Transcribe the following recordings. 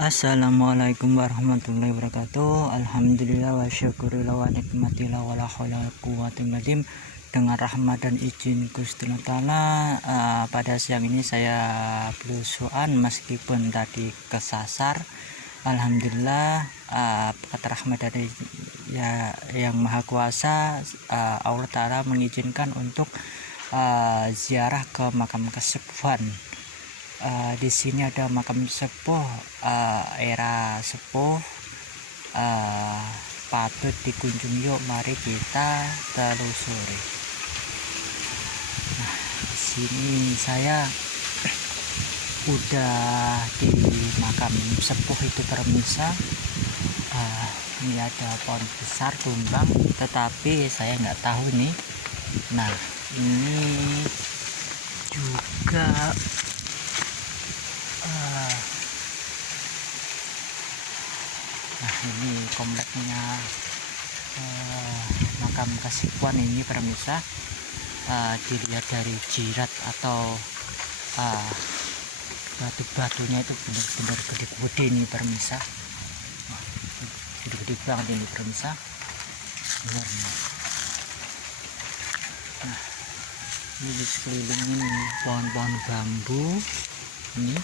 Assalamualaikum warahmatullahi wabarakatuh. Alhamdulillah wa syukurillah wa nikmatillah wa la haula wa la quwwata illa billah. Dengan rahmat dan izin Gusti Allah Ta'ala, pada siang ini saya belusuan meskipun tadi kesasar. Alhamdulillah, kata rahmat dari yang maha kuasa, Allah Ta'ala mengizinkan untuk ziarah ke makam kesepuhan. Di sini ada makam sepuh, era sepuh, patut dikunjungi. Yuk, mari kita telusuri. Nah, di sini saya udah di makam sepuh itu permisa. Ini ada pohon besar tumbang, tetapi saya nggak tahu nih. Nah, ini juga nah ini kompleknya makam kesepuhan ini permisa. Dilihat dari jirat atau batu-batunya itu benar-benar gede-gede ini permisa. Gede-gede banget ini permisa, benar nih. Nah, ini di sekeliling ini pohon-pohon bambu ini.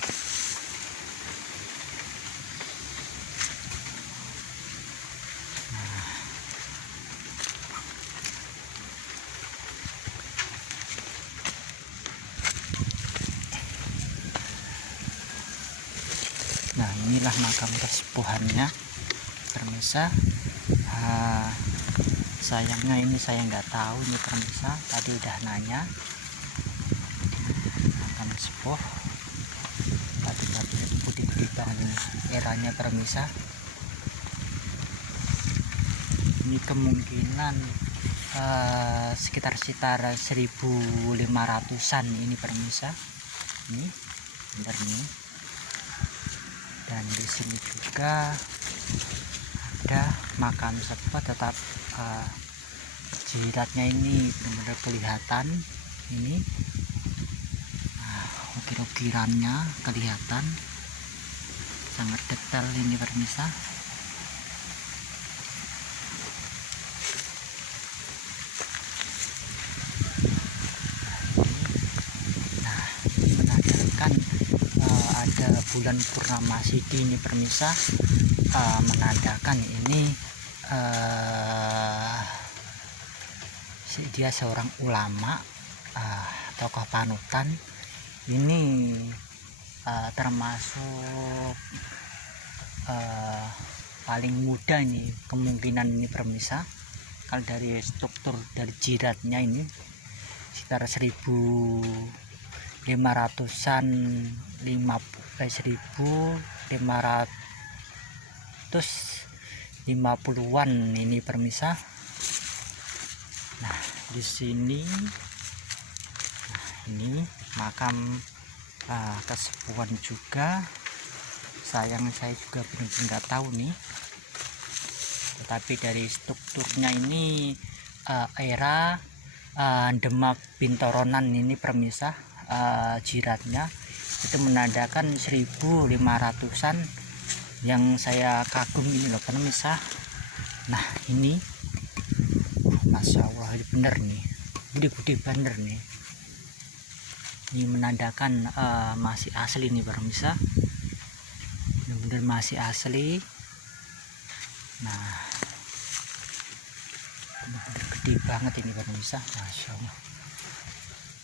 Nah, inilah makam kesepuhannya permisa. Sayangnya ini saya nggak tahu nih permisa, tadi udah nanya. Makam sepuh, batu-batunya itu putih-putih banget ini, eranya permisa. Ini kemungkinan sekitar 1500-an ini permisa. Ini benar nih. Dan di sini juga ada makam sepuh, tetap jiratnya ini benar-benar kelihatan ini. Ukir-ukirannya kelihatan sangat detail ini permisa. Nah, menandakan ada bulan purnama sidi ini permisa, menandakan ini dia seorang ulama, tokoh panutan. Ini termasuk paling muda ini kemungkinan ini permisa. Kalau dari struktur dari jiratnya ini sekitar 1500-an, 1550-an ini permisa. Nah, di sini ini makam kesepuhan juga. Sayang saya juga benar-benar nggak tahu nih, tetapi dari strukturnya ini era Demak Bintoronan ini permisa. Jiratnya itu menandakan 1500-an, yang saya kagum ini loh permisa. Nah, ini Masya Allah, ini bener nih, gede-gede bener nih. Ini menandakan masih asli nih permisa, bener-bener masih asli. Nah, bener-bener gede banget ini permisa, Masya Allah.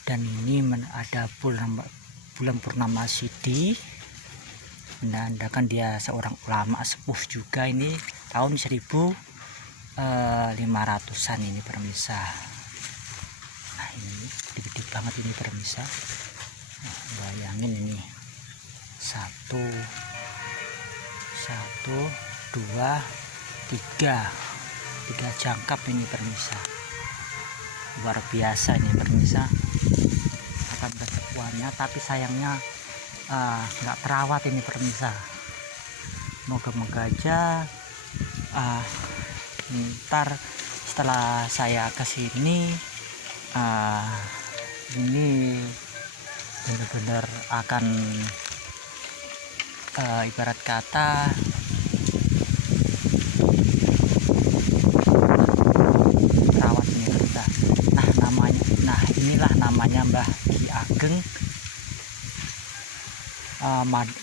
Dan ini ada bulan purnama sidi, menandakan dia seorang ulama sepuh juga. Ini tahun 1500-an ini permisa. Nah, ini gede-gede banget ini permisa. Nah, bayangin ini satu, dua, tiga jangkap ini permisa. Luar biasa ini permisa akan kesepuhannya, tapi sayangnya nggak terawat ini permisa. Moga-moga aja ntar setelah saya kesini ini benar-benar akan ibarat kata perawat ini permisa. Inilah namanya Mbah Ki Ageng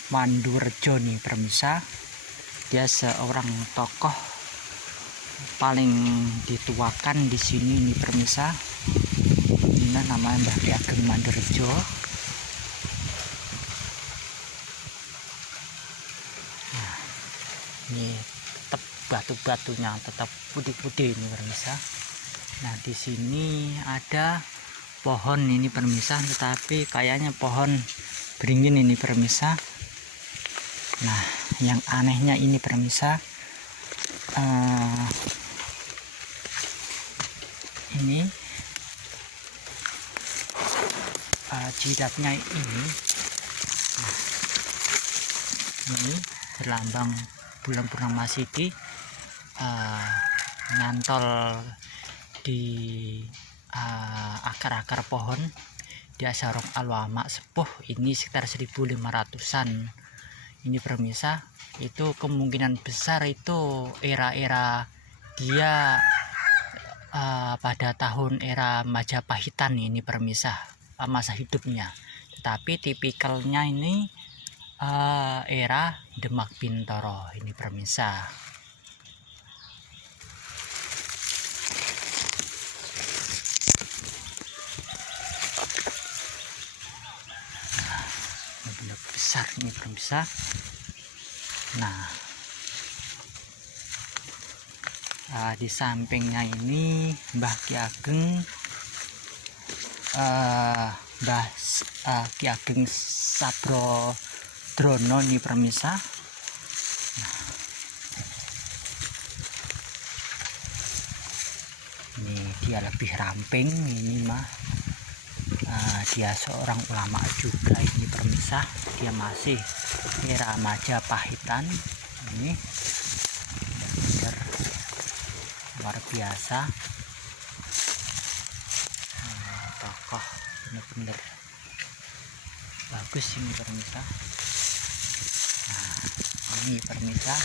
Mandurejo nih permisa. Dia seorang tokoh paling dituakan di sini nih permisa. Ini namanya Mbah Ki Ageng Mandurejo. Nah, ini tetap batu-batunya tetap putih-putih ini permisa. Nah, di sini ada pohon ini permisa, tetapi kayaknya pohon beringin ini permisa. Nah, yang anehnya ini permisa, ini jidatnya ini, nah, ini berlambang bulan purnama Sidi, nyantol di akar-akar pohon di Asarok Alwama sepuh ini sekitar 1500-an ini permisa. Itu kemungkinan besar itu era-era dia pada tahun era Majapahitan ini permisa, masa hidupnya. Tetapi tipikalnya ini era Demak Bintoro ini permisa. Benar besar ini permisa. Nah, di sampingnya ini Mbah Ki Ageng Mbah Ki Ageng Sabro Drono ini permisa. Nah, ini dia lebih ramping ini mah. Dia seorang ulama juga ini permisa. Dia masih era Majapahitan ini, benar luar biasa. Tokoh bener-bener bagus ini permisa. Nah, ini permisa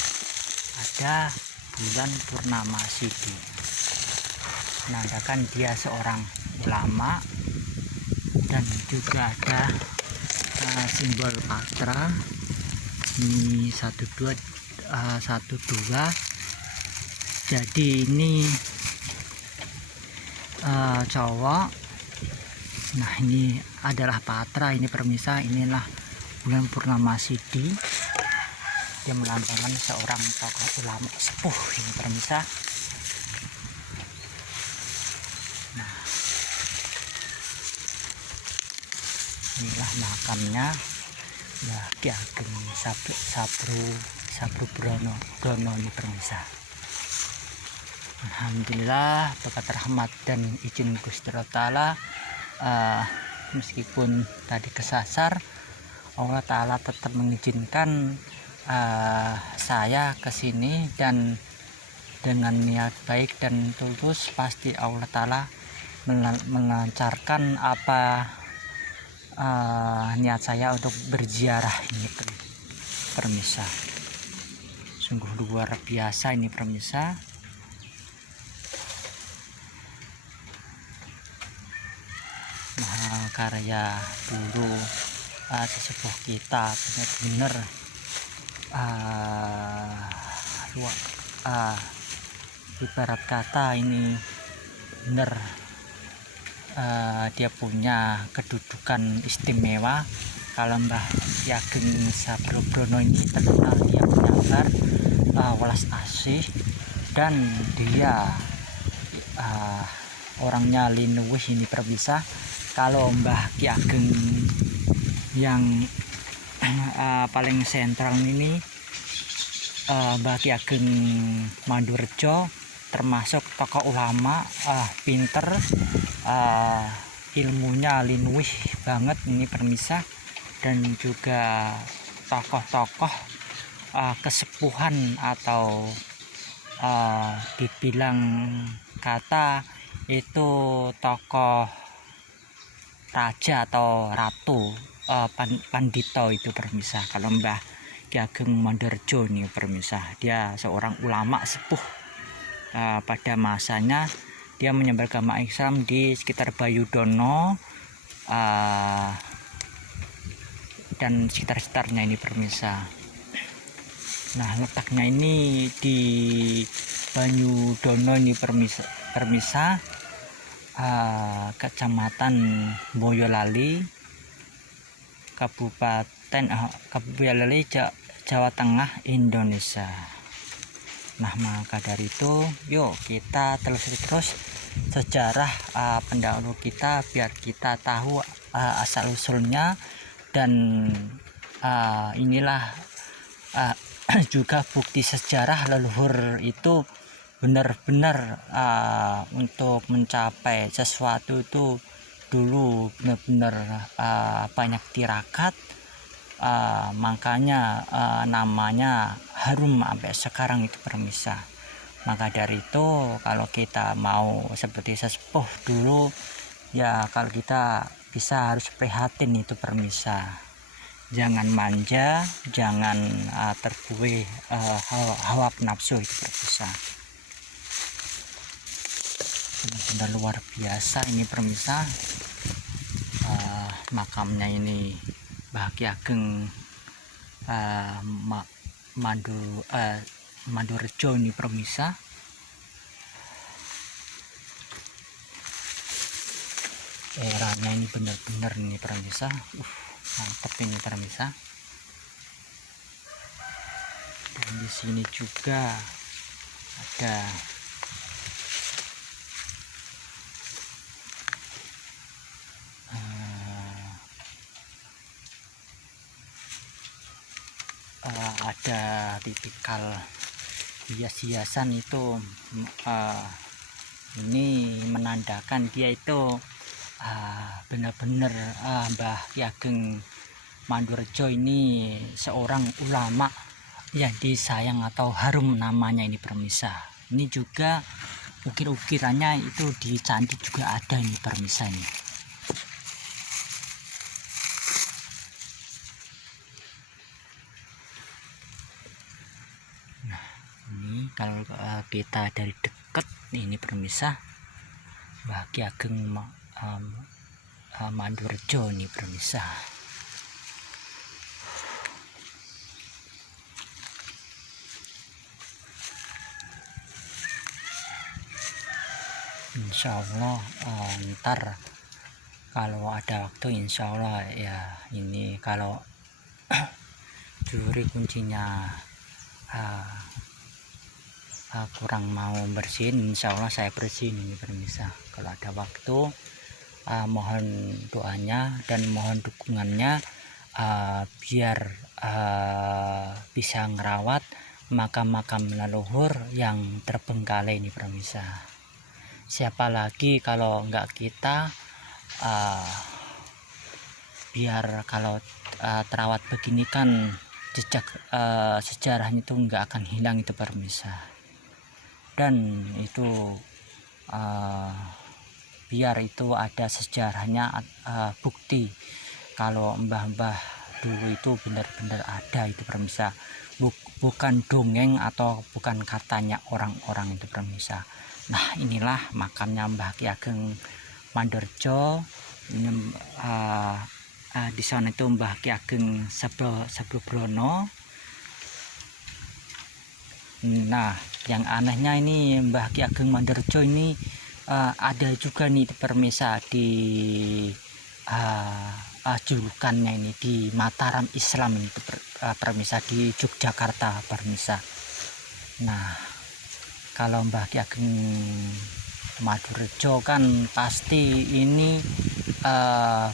ada bulan purnama Sidi, menandakan dia seorang ulama. Dan juga ada simbol patra ini 12, jadi ini cowok. Nah, ini adalah patra ini permisa. Inilah bulan purnama Sidi, dia melambangkan seorang tokoh ulama sepuh ini permisa. Nah, inilah makamnya Mbah Ki Ageng Sabro Drono ini permisa. Alhamdulillah berkat rahmat dan izin Gusti Ta'ala, meskipun tadi kesasar, Allah Ta'ala tetap mengizinkan saya kesini, dan dengan niat baik dan tulus pasti Allah Ta'ala melancarkan apa niat saya untuk berziarah ini permisa. Sungguh luar biasa ini permisa. Karya guru sesepuh kita benar-benar ibarat kata ini benar dia punya kedudukan istimewa. Kalau Mbah Ki Ageng Sabro Drono ini terkenal dia penyabar, welas asih, dan dia orangnya linuwih ini permisa. Kalau Mbah Ki Ageng yang paling sentral ini Mbah Ki Ageng Mandurejo, termasuk tokoh ulama, pinter, ilmunya linuwih banget ini permisa. Dan juga tokoh-tokoh kesepuhan atau dibilang kata itu tokoh raja atau ratu, pandito itu permisa. Kalau Mbah Ki Ageng Mandarjo nih permisah. Dia seorang ulama sepuh pada masanya. Dia menyebar agama Islam di sekitar Bayudono dan sekitar-sekitarnya ini permisah. Nah, letaknya ini di Bayudono ini permisah, Kecamatan Boyolali, Kabupaten Boyolali, Jawa Tengah, Indonesia. Nah, maka dari itu yuk kita telusuri terus sejarah pendahulu kita biar kita tahu asal usulnya, dan inilah juga bukti sejarah leluhur itu benar-benar untuk mencapai sesuatu itu dulu benar-benar banyak tirakat, makanya namanya harum sampai sekarang itu permisah. Maka dari itu kalau kita mau seperti sesepuh dulu ya, kalau kita bisa harus prihatin itu permisah. Jangan manja, jangan terbuai hawa nafsu itu permisah. Benar-benar luar biasa ini permisah. Makamnya ini Mbah Ki Ageng Mandarjo ini permisah. Eranya ini benar-benar ini permisah. Mantap ini permisah. Dan di sini juga ada tipikal hias-hiasan itu, ini menandakan dia itu benar-benar Mbah Ki Ageng Mandarjo ini seorang ulama yang disayang atau harum namanya ini permisah. Ini juga ukir-ukirannya itu di candi juga ada ini permisah ini. Nah, ini kalau kita dari dekat ini permisah Mbah Ki Ageng Mandarjo ini permisah. Insya Allah ntar kalau ada waktu insya Allah ya, ini kalau juri kuncinya kurang mau bersihin, insya Allah saya bersihin ini permisah. Kalau ada waktu mohon doanya dan mohon dukungannya biar bisa ngerawat makam-makam leluhur yang terbengkalai ini permisah. Siapa lagi kalau enggak kita, biar kalau terawat begini kan jejak sejarahnya itu enggak akan hilang itu permisah. Dan itu biar itu ada sejarahnya, bukti kalau mbah-mbah dulu itu benar-benar ada itu permisah, bukan dongeng atau bukan katanya orang-orang itu permisah. Nah, inilah makamnya Mbah Ki Ageng Mandarjo. Ini di sana itu Mbah Ki Ageng Sabubrono. Nah, yang anehnya ini Mbah Ki Ageng Mandarjo ini ada juga nih permisah di julukannya ini di Mataram Islam ini permisah, di Yogyakarta permisah. Nah, kalau Mbah Ki Ageng Mandarjo kan pasti ini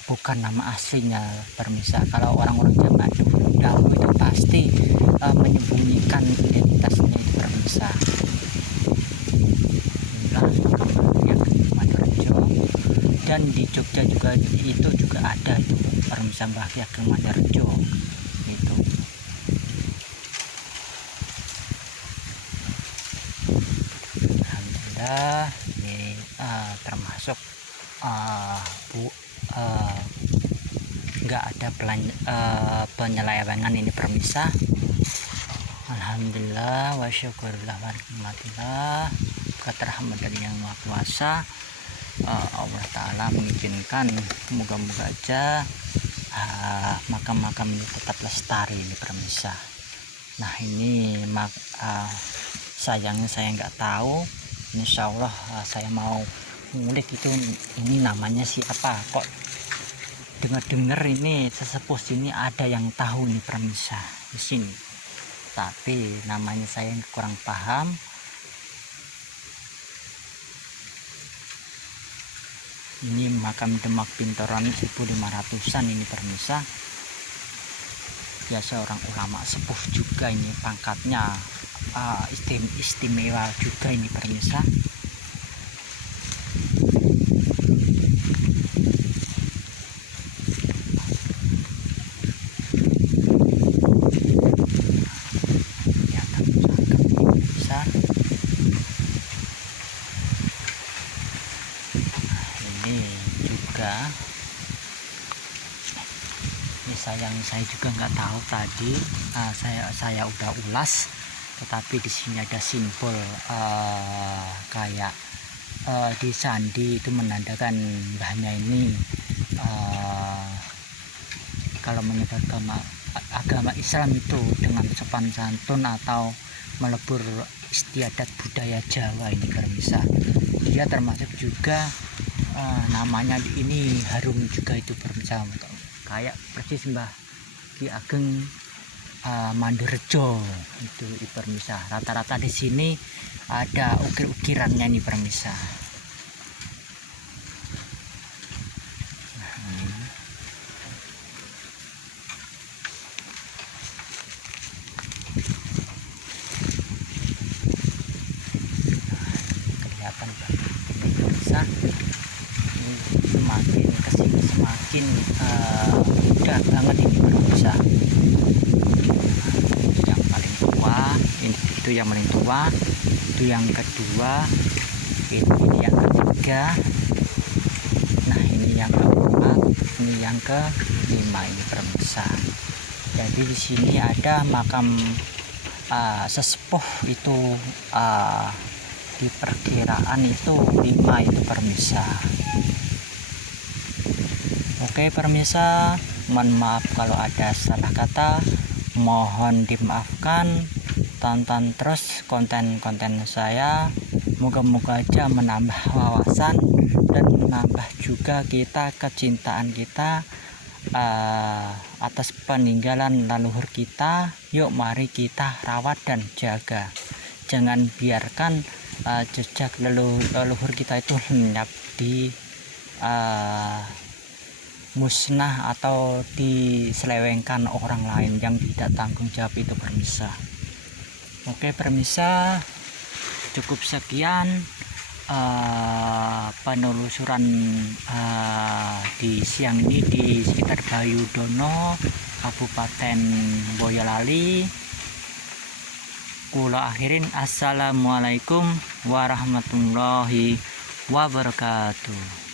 bukan nama aslinya permisah. Kalau orang-orang zaman dahulu itu pasti menyembunyikan identitasnya itu permisah. Inilah makam Mbah Ki Ageng Mandarjo. Dan di Jogja juga itu juga ada itu permisah Mbah Ki Ageng Mandarjo itu. Ini termasuk nggak ada penyelewengan ini permisah. Alhamdulillah wa syukurillah wa nikmatillah, kata rahmat dari yang maha kuasa. Allah Ta'ala mengizinkan, moga-moga aja makam-makam ini tetap lestari ini pemirsa. Nah ini sayangnya saya nggak tahu, insya Allah saya mau ngulik itu ini namanya siapa, kok dengar-dengar ini sesepuh sini ada yang tahu nih pemirsa di sini, tapi namanya saya kurang paham. Ini makam Demak Pintoran 1500-an ini pemirsa. Biasa orang ulama sepuh juga ini, pangkatnya istimewa juga ini pemirsa. Ini saya juga nggak tahu tadi, saya udah ulas, tetapi di sini ada simbol kayak di sandi itu menandakan bahannya ini kalau menyebar agama Islam itu dengan sopan santun atau melebur istiadat budaya Jawa ini pemirsa. Dia termasuk juga namanya ini harum juga itu pemirsa, kayak persis Mbah Ki Ageng Mandorejo itu pemirsa. Rata-rata di sini ada ukir-ukirannya nih pemirsa. Kelihatan ini pemirsa. Semakin kesini semakin udah banget ini pemirsa. Yang paling tua itu yang paling tua, itu yang kedua, ini yang ketiga, nah ini yang keempat, ini yang kelima ini pemirsa. Jadi di sini ada makam sesepuh itu di perkiraan itu 5 itu pemirsa. Oke pemirsa, mohon maaf kalau ada salah kata, mohon dimaafkan. Tonton terus konten-konten saya, moga-moga aja menambah wawasan dan menambah juga kita kecintaan kita atas peninggalan leluhur kita. Yuk mari kita rawat dan jaga, jangan biarkan jejak leluhur kita itu lenyap di musnah atau diselewengkan orang lain yang tidak tanggung jawab itu pemirsa. Oke pemirsa, cukup sekian penelusuran di siang ini di sekitar Bayudono, Kabupaten Boyolali. Kula akhirin, assalamualaikum warahmatullahi wabarakatuh.